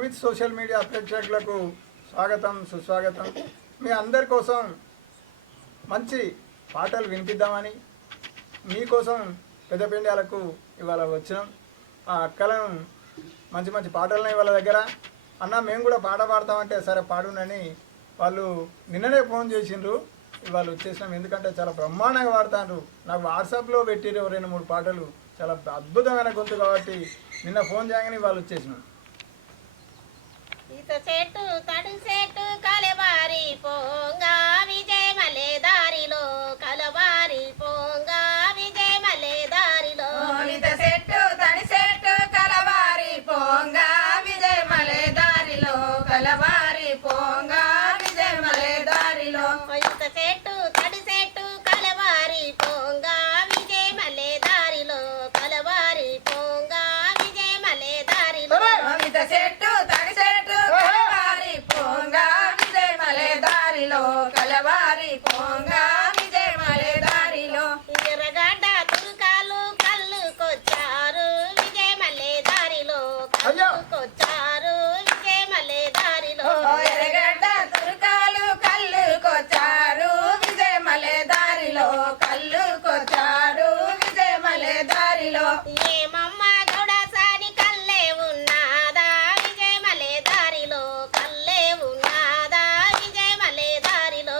Anvith social media ప్రేక్షకులకు స్వాగతం సుస్వాగతం. మీ అందరి కోసం మంచి పాటలు వినిపిద్దామని మీకోసం పెద్దపెండ్యాలకు ఇవాళ వచ్చినాం. ఆ అక్కలను మంచి మంచి పాటలున్నాయి వాళ్ళ దగ్గర. అన్న మేము కూడా పాట పాడతామంటే సరే పాడునని వాళ్ళు నిన్ననే ఫోన్ చేసిండ్రు. ఇవాళ వచ్చేసినాం, ఎందుకంటే చాలా బ్రహ్మాండంగా పాడుతాండ్రు. నాకు వాట్సాప్లో పెట్టిరు 2-3 పాటలు, చాలా అద్భుతమైన గొంతు కాబట్టి నిన్న ఫోన్ చేయగానే వాళ్ళు వచ్చేసినాం. ఈత చెట్టు తడి చెట్టు కలవారి పోంగా విజయ మలే దారిలో కలవారి పోంగా విజయ మలే దారిలో ఈత చెట్టు తడి చెట్టు కలవారి పోంగా విజయ మలే దారిలో కలవారి పోంగా విజయ మలే దారిలో ఈత చెట్టు తడి చెట్టు కలవారి పోంగా విజయ మలే దారిలో కలవారి పోంగా విజయ మలే దారిలో ఈత చెట్టు తడి చెట్టు కలవారి పోంగా విజయ మలే దారిలో కలవారి పోంగా విజయ మలే దారిలో ఎర్రగడ్డ తురుకాలు కళ్ళుకొచ్చారు విజయ మలే దారిలో కళ్ళుకొచ్చారు విజయ మలే దారిలో ఎర్రగడ్డ తురుకాలు కళ్ళుకొచ్చారు విజయ మలే దారిలో కళ్ళుకొచ్చారు విజయ మలే దారిలో ఏమమ్మ గౌడసాని కల్లే ఉన్నాదా విజయ మలే దారిలో కల్లే ఉన్నాదా విజయ మలే దారిలో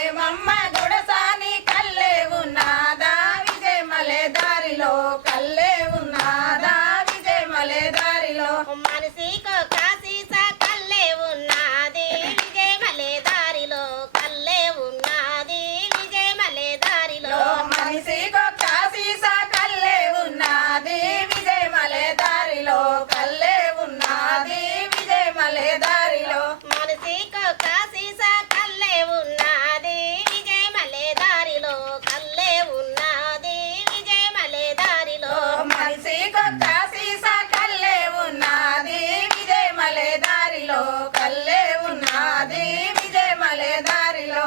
ఏమమ్మ గొడసాని కల్లే ఉన్నాదా విజయ మలే దారిలో కల్లే ఉన్నాదా విజయ మలే దారిలో మనిషికో కాసీసా కల్లే ఉన్నది విజయ మలే దారిలో కల్లే ఉన్నది విజయ మలే దారిలో మనిషికొక్క సీసా కల్లే ఉన్నది విజయ మలే దారిలో కల్లే ఉన్నది విజయ మలే దారిలో మనిషికో కాసీసా కల్లే ఉన్నది విజయ మలే దారిలో కల్లే ఉన్నది విజయ మలే దారిలో మనిషికొక్క సీసా కల్లే ఉన్నది విజయ మలే దారిలో కల్లే ఉన్నది విజయ మలే దారిలో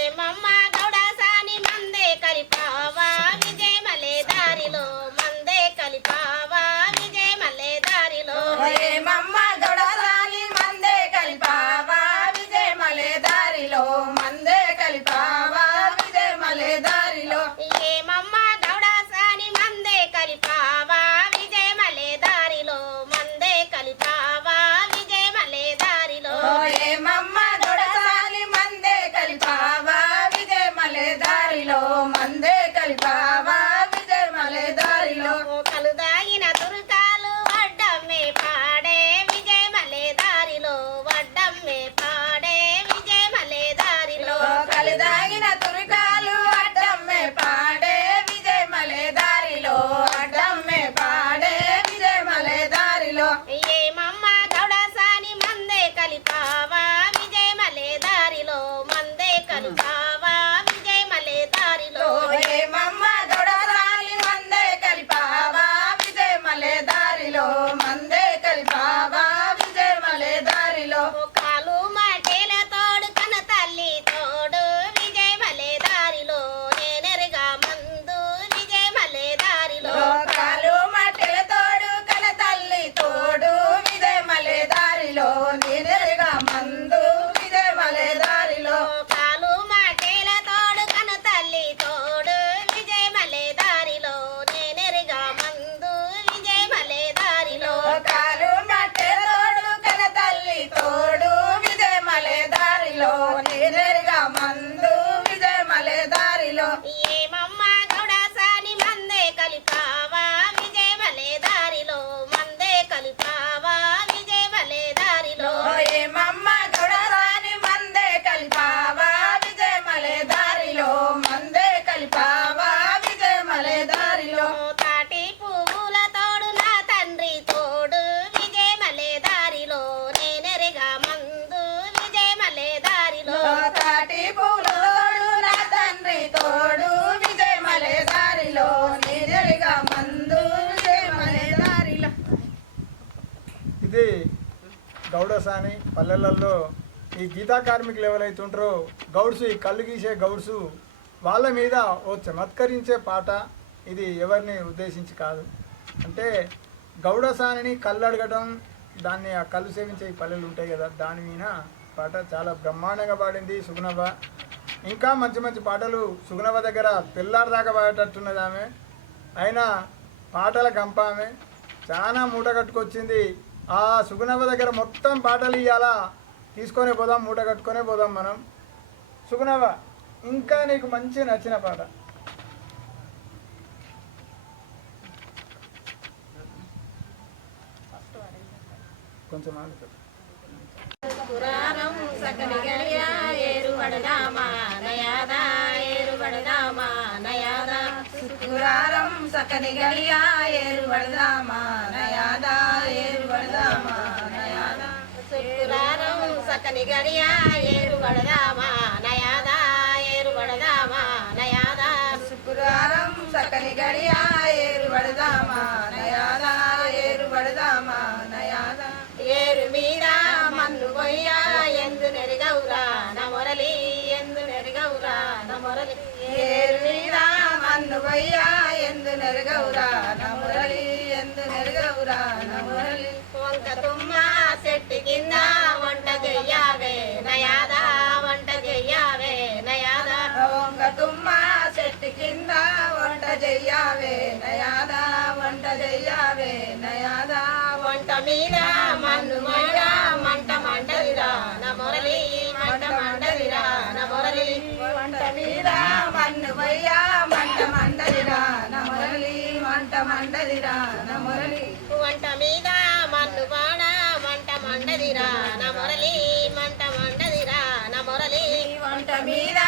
ఏమమ్మ గౌడసాని మందే కలిపావా విజయ మలే దారిలో మందే కలిపావా విజయ మలే దారిలో ఏమమ్మ గొడసాని మందే కలిపావా విజయ మలే దారిలో మందే కలిపావా విజయ మలే దారిలో ఏమమ్మ గౌడసాని మందే కలిపావా విజయ మలే దారిలో మందే కలిపావా విజయ మలే దారిలో ఏమమ్మ గొడసాని మందే కలిపావా విజయ మలే దారిలో మందే కలిపావా విజయ మలే దారిలో కలుదాగిన తురుకాలు వడ్డమ్మే పాడే విజయ మలే దారిలో వడ్డమ్మే పాడే విజయ మలే దారిలో కలిదాగిన తురికాలు అడ్డమ్మే పాడే విజయ మలే దారిలో అడ్డమ్మే పాడే విజయ మలే దారిలో ఏమమ్మ గౌడసాని మందే కలిపావా విజయ మలే దారిలో మందే కలిపావా విజయ మలే దారిలో ఏమమ్మ గొడసాని మందే కలిపావా విజయ మలే దారిలో మందే కలిపావా విజయ మలే దారిలో కాలు మాటేల తోడు కన తల్లి తోడు విజయ మలే దారిలో నేనెరగా మందు విజయ మలే దారిలో కాలు మట్టెల తోడు కన తల్లి తోడు విజయ మలే దారిలో నేనెరగా మందు విజయ మలే దారిలో కాలు మాటేల తోడు కన తల్లి తోడు విజయ మలే దారిలో నేనెరగా మందు విజయ మలే దారిలో కాలు మట్టెల తోడు కన తల్లి తోడు విజయ మలే దారిలో నేనెరగా మందు విజయ మలే దారిలో ఏమమ్మ గౌడసాని మందే కలిపావా విజయ మలే దారిలో మందే కలిపావా విజయ మలే దారిలో ఏమమ్మ గొడసాని మందే కలిపావా విజయ మలే దారిలో మందే కలిపావా విజయ మలే దారిలో తాటి పువ్వుల తోడు నా తండ్రి తోడు విజయ మలే దారిలో నేనెరగా మందు విజయ మలే దారిలో తాటి పూల తోడు నా తండ్రి తోడు విజయ మలే దారిలో నేనెరగా మందు విజయ మలే దారిలో ఇది గౌడసాని పల్లెలలో ఈ గీతా కార్మికులు ఎవరైతే ఉంటారో గౌడ్సు, ఈ కళ్ళు గీసే గౌడ్సు, వాళ్ళ మీద ఓ చమత్కరించే పాట. ఇది ఎవరిని ఉద్దేశించి కాదు, అంటే గౌడసానిని కళ్ళు అడగటం, దాన్ని ఆ కళ్ళు సేవించే పల్లెలు ఉంటాయి కదా, దాని మీద పాట చాలా బ్రహ్మాండంగా పాడింది సుగుణవ్వ. ఇంకా మంచి మంచి పాటలు సుగుణవ్వ దగ్గర తెల్లారిదాకా పాడేటట్టున్నది ఆమె. అయినా పాటల గంప ఆమె చాలా మూట కట్టుకొచ్చింది. ఆ సుగుణవ్వ దగ్గర మొత్తం పాటలు ఇవ్వాలా, తీసుకొనే పోదాం, మూట కట్టుకొనే పోదాం మనం. సుగుణవ్వ, ఇంకా నీకు మంచి నచ్చిన పాట కొంచెం ఆగుతుంది. పురాణం సకలి గడియ ఏరుబడదామా నయాదా ఏరుబడదామా నయాదా శుక్రారం సకని గడియా ఏరుబడదామా నయాదా ఏరుబడదామా నయాదా శుక్రారం సకని గడియ ఏరుబడదామా నయాదా ఏరుబడదామా నయాదా శుక్రారం సకని గడియా ఏరుబడదామా నయాదా ఏరుబడదామా నయాదా ఏరు మీద మన్ను కొయ్యా ఎందు నెరిగౌరా నమొరలి ఎందు నెరిగౌరా నమొరలి ఏరు మీద మన్ను వయ్యా ఎందు నెరగౌరా నమురలి ఎందు నెరగౌరా నమురలి వంక తుమ్మ చెట్టు కింద వంట చెయ్యావే నయాదా వంట చెయ్యావే నయాదా వంక తుమ్మ చెట్టు కింద వంట చెయ్యావే నయాదా వంట చెయ్యావే నయాదా వంట మీద మన్ను మొయ్యా మంట మంటదిరా నమొరలి మంట మంటదిరా నమొరలి వంట మీద మన్ను వయ్యా మంట మండలిరా నమురలి మంట మండలిరా నమురలి వంట మీద మన్ను బాణ మంట మండదిరా నమొరలి మంట మండదిరా నమొరలి వంట మీద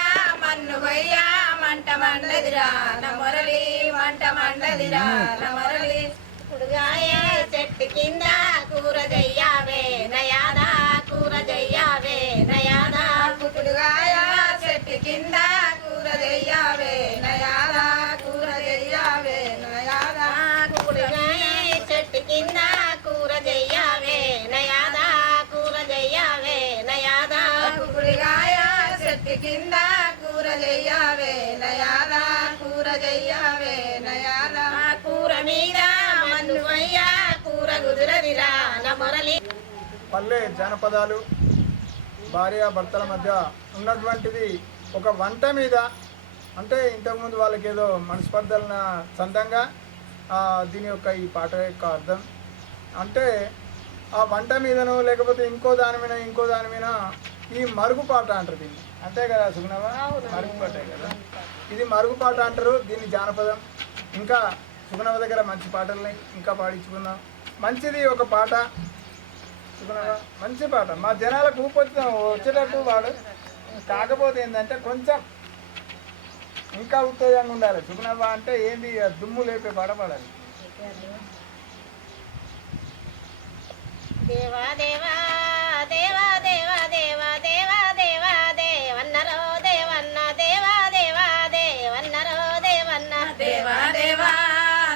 మన్ను వయ్యా మంట మండదిరా నమురలి మంట మండదిరా నమురలి కుడుగాయే చెట్టు కింద కూర చెయ్యావే నయాదా కూర చెయ్యావే నయాదా కుకుడుగాయ చెట్టు కింద కూర చెయ్యావే నయాదా కూర చెయ్యావే నయాదా కుడుగాయే చెట్టు కింద కూర చెయ్యావే నయాదా కూర చెయ్యావే నయాదా కుకుడుగాయ చెట్టు కింద కూర చెయ్యావే నయాదా కూర చెయ్యావే నయాదా కూర మీద మన్ను పోయ్యా కూర కుదురదిరా నమొరలి పల్లె జానపదాలు భార్యాభర్తల మధ్య ఉన్నటువంటిది ఒక వంట మీద. అంటే ఇంతకుముందు వాళ్ళకి ఏదో మనస్పర్ధల సొంతంగా దీని యొక్క ఈ పాట యొక్క అర్థం అంటే ఆ వంట మీదనో లేకపోతే ఇంకో దాని మీద ఈ మరుగు పాట అంటారు దీన్ని. అంతే కదా సుగుణవా? మరుగు పాటే కదా ఇది, మరుగు పాట అంటారు దీన్ని జానపదం. ఇంకా సుగుణవ దగ్గర మంచి పాటల్ని ఇంకా పాడించుకున్నాం. మంచిది ఒక పాట సుగుణవ, మంచి పాట. మా జనాలకు వచ్చేటట్టు వాడు. కాకపోతే ఏంటంటే కొంచెం ఇంకా ఉత్తేజంగా ఉండాలి. సుగుణవ అంటే ఏంది, దుమ్ము లేపే పాట పాడాలి. దేవా దేవా దేవా దేవా దేవా దేవా దేవా దేవన్నరో దేవన్న దేవా దేవా దేవన్నరో దేవన్న దేవా దేవా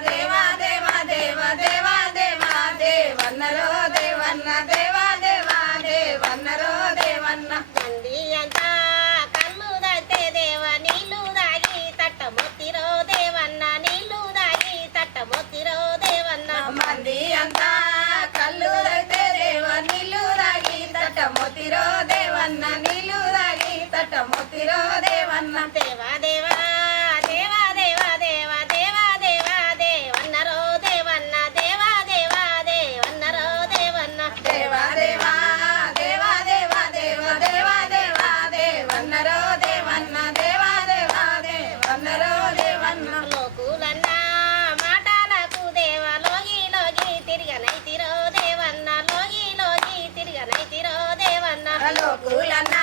దేవా దేవా దేవా దేవా దేవా దేవన్నరో దేవన్న దేవా దేవా దేవన్నరో దేవన్న మంది అంతా కళ్ళు దాటే దేవ నీళ్లు దాగి తట్ట మొత్తిరో దేవన్న నీళ్లు దాగి తట్ట మొత్తిరో దేవన్న మంది అంతా కళ్ళు తాగితే దేవ నీళ్ళు తాగి తట్ట మొత్తిరో దేవన్న నీళ్ళు తాగి తట్ట మొత్తిరో దేవన్న దేవా దేవా దేవా దేవా దేవా దేవా దేవా దేవన్నరో దేవన్న దేవా దేవా దేవన్నరో దేవన్న దేవా దేవా దేవా దేవా దేవా దేవా దేవా దేవన్నరో దేవన్న దేవా దేవా దేవన్నరో దేవన్న లోకులన్న మాటలకు దేవ లోగి లోగి తిరగనైతిరో దేవన్న లోగి లోగి తిరగనైతిరో దేవన్న లోకులన్న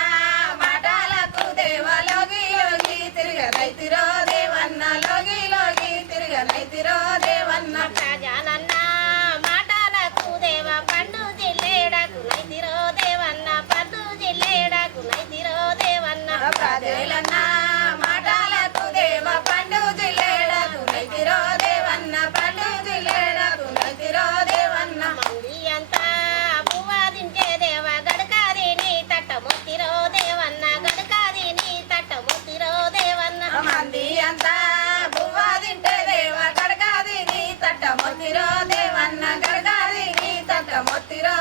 మాటలకు దేవ లోగి లోగి తిరగనైతిరో దేవన్న లోగి లోగి తిరగనైతిరో దేవన్న ప్రజానన్న మాటలకు దేవ పండు జిల్లేడకు నైతిరో దేవన్న పండు జిల్లేడకు నైతిరో దేవన్న ప్రజలన్న మాటలకు దేవ పండు జిల్లేడకు నైతిరో దేవన్న పండు జిల్లేడకు నైతిరో దేవన్న మంది అంతా పువ్వ దింటే దేవ గడకాది నీ తట్ట మొత్తిరో దేవన్న గడకాది నీ తట్ట మొత్తిరో దేవన్న మంది అంతా బువ్వ తింటే దేవ గడకాది నీ తట్ట మొత్తిరో దేవన్న గడకాది నీ తట్ట మొత్తిరో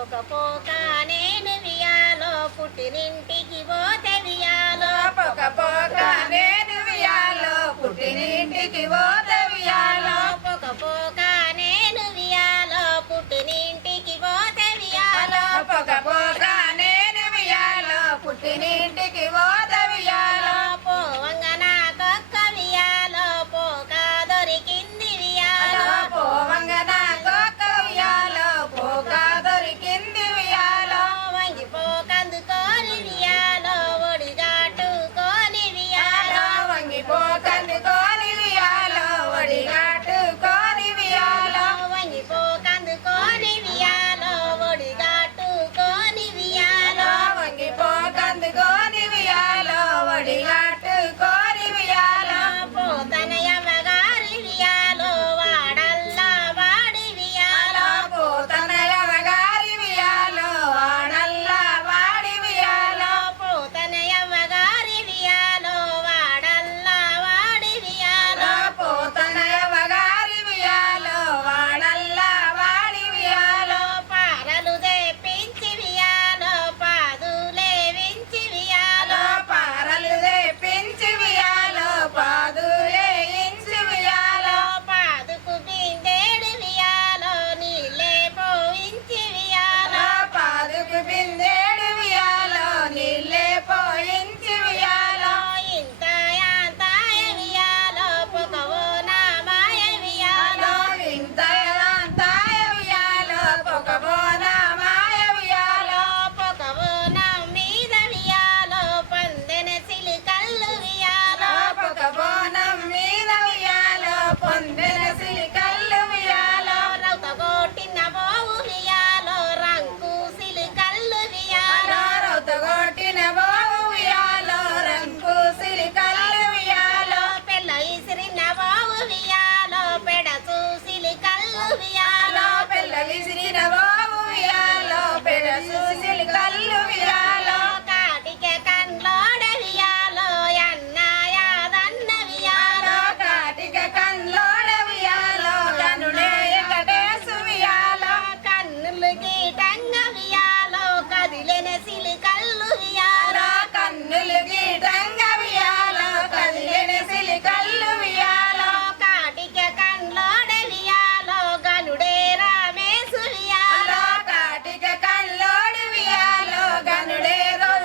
పోక నేను వియాలో పుట్టినింటికి పోతే వియాలో పోక నేను వియాలో పుట్టినింటికి పోతే వియాలో పోక నేను వియాలో పుట్టినింటికి పోతే వియాలో పోక నేను వియాలో పుట్టినింటికి పోతే వియాలో పోవంగ నాకొక్క వియాలో పోక దొరికింది వియాలో పోవంగ నాకొక్క వియాలో పోక దొరికింది వియాలో వంగిపోకందుకోని వియాలో ఒడిగాటుకోని వియాలో వంగిపోకందుకోని వియాలో ఒడిగాటుకోని వియాలో వంగిపోకందుకోని వియాలో ఒడిగాటుకోని వియాలో వంగిపోకందుకోని వియాలో ఒడిగాటుకోని వియాలో పోతనయవ్వగారి వియాలో వాడల్లా వాడి వియాలో పోతనయవగారి వియాలో వాడల్లా వాడి వియాలో పోతనయవ్వగారి వియాలో వాడల్లా వాడి వియాలో పోతనయవగారి వియాలో వాడల్లా వాడి వియాలో పారలు తెప్పించి వియాలో పాదులే వించి వియాలో పారలు తెప్పించి వియాలో పాదులే ఇంచి వియాలో పాదుకు బిందెడు వియాలో నీళ్ళే పోయించి వియాలో పాదుకు బిందెడు వియాలో నీళ్ళే పోయించి వియాలో ఇంత యాంతాయ వియాలో పొగవో నామాయ వియాలో ఇంతయంతాయ వియాలో పొగబోన మాయ వియాలో పొగవో నా మీద వియాలో పందెన సిలికల్లు వియాలో పొగబోనం మీద వియాలో పొందెన సిలికల్లు వియాలో రౌతగొట్టిన బోవు వియాలో రంకు సిలికల్లు వియాలో రౌతగొట్టిన బావు వియాలో రంకు సిలికల్లు వియాలో పెళ్ళ ఇసిరిన బోవు వియాలో పెడసు సిలికల్లు వియాలో పిల్ల విసిరిన బావు వియాలో పెడసు సిలికల్లు వియాలో కాటికే కండ్లోడ వియాలో అన్నాయాదన్న వియాలో కాటిక కన్లోడ వియాలో కనుడే ఎకటేసు వియాలో కన్నులు గీటంగ వియాలో కదిలెన సిలికల్లు వియాలో కన్నులు గీటంగ వియాలో కదిలిన సిలికల్లు వియాలో కాటికే కండ్లోడ వియాలో గనుడే రామేశు వియాలో కాటిక కన్లోడి వియాలో గనుడే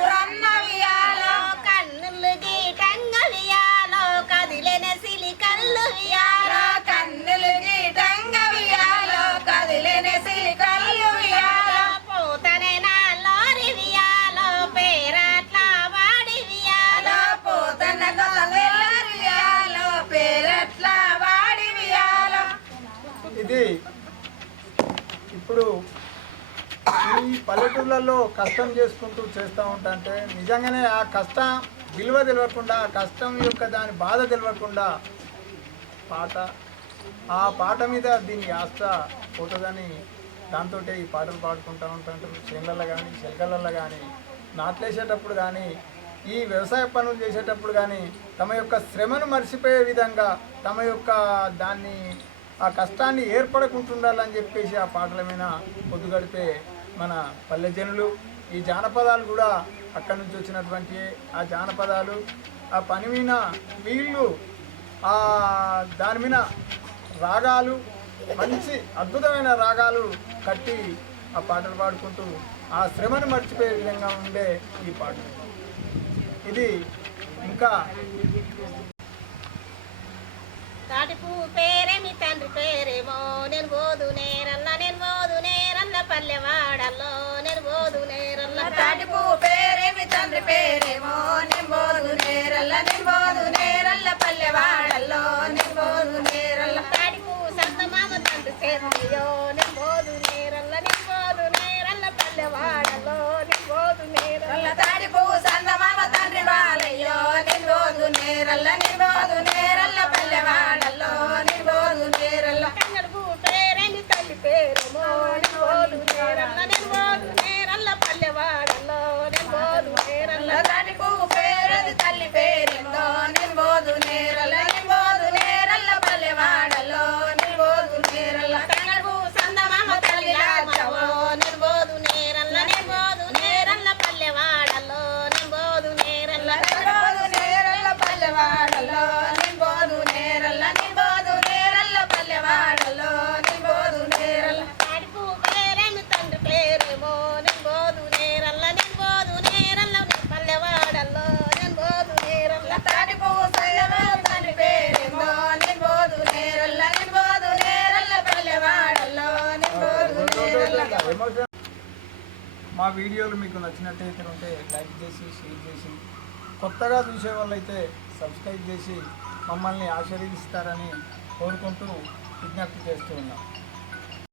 రన్న వియాలో కన్నులు గీటంగ వియాలో కదిలెన సిలికల్లు వియాలో కన్నులు గీటంగ వియాలో కదిలిన సిలికల్లు వియాలో పోతనే నాలోరి వియాలో పేరట్ల వాడి వియాలో పోతన గొల్లరి వియాలో పేరట్ల వాడి వియాలో ఇది ఇప్పుడు ఈ పల్లెటూళ్ళల్లో కష్టం చేసుకుంటూ చేస్తూ ఉంటాంటే నిజంగానే ఆ కష్టం విలువ తెలియకుండా ఆ కష్టం యొక్క దాని బాధ తెలియకుండా ఆ పాట మీద దీని ఆస్థ పోతుందని దాంతో ఈ పాటలు పాడుకుంటూ ఉంటాంటారు చేనులలో కానీ శెలకలలో కానీ నాట్లేసేటప్పుడు కానీ ఈ వ్యవసాయ పనులు చేసేటప్పుడు కానీ తమ యొక్క శ్రమను మర్చిపోయే విధంగా తమ యొక్క దాన్ని ఆ కష్టాన్ని ఏర్పడకుంటుండాలని చెప్పేసి ఆ పాటల మీద పొద్దు గడిపే మన పల్లె జనులు ఈ జానపదాలు కూడా అక్కడి నుంచి వచ్చినటువంటి ఆ జానపదాలు ఆ పని మీద వీళ్ళు దాని మీద రాగాలు మంచి అద్భుతమైన రాగాలు కట్టి ఆ పాటలు పాడుకుంటూ ఆ శ్రమను మర్చిపోయే విధంగా ఉండే ఈ పాట ఇది ఇంకా తాటి పువ్వు పేరేమి తండ్రి పేరేమో నేను పోదు నేరల్ల పల్లెవాడల్లో నేను పోదు నేరల్ల తాటి పువ్వు పేరేమి తండ్రి పేరేమో నింబోదు నేరల్ల పల్లెవాడల్లో నింబోదు నేరల్ల తాటి పువ్వు సంతమామ తండ్రి చేతియో నేను పోదు నేరల్ల పల్లెవాడల్లో నేను పోదు నేరల్ల తాటి పువ్వు సందమామ తండ్రి బాలయ్యో నింబోదు నేరల్ల పల్లెవాడల్లో నింబోదు నేరల్ల కన్నడ పువ్వు పేరేమి తల్లి పేరేమో నేను పోదు నేరల్ల పల్లెవాడల్లో నేను పోదు నేరల్ల తాటి పువ్వు పేరది తల్లి పేరిందో నింబోదు నేరల్ల మా వీడియోలు మీకు నచ్చినట్టయితే ఉంటే లైక్ చేసి షేర్ చేసి కొత్తగా చూసే వాళ్ళైతే సబ్స్క్రైబ్ చేసి మమ్మల్ని ఆశీర్వదిస్తారని కోరుకుంటూ విజ్ఞప్తి చేస్తూ ఉన్నాం.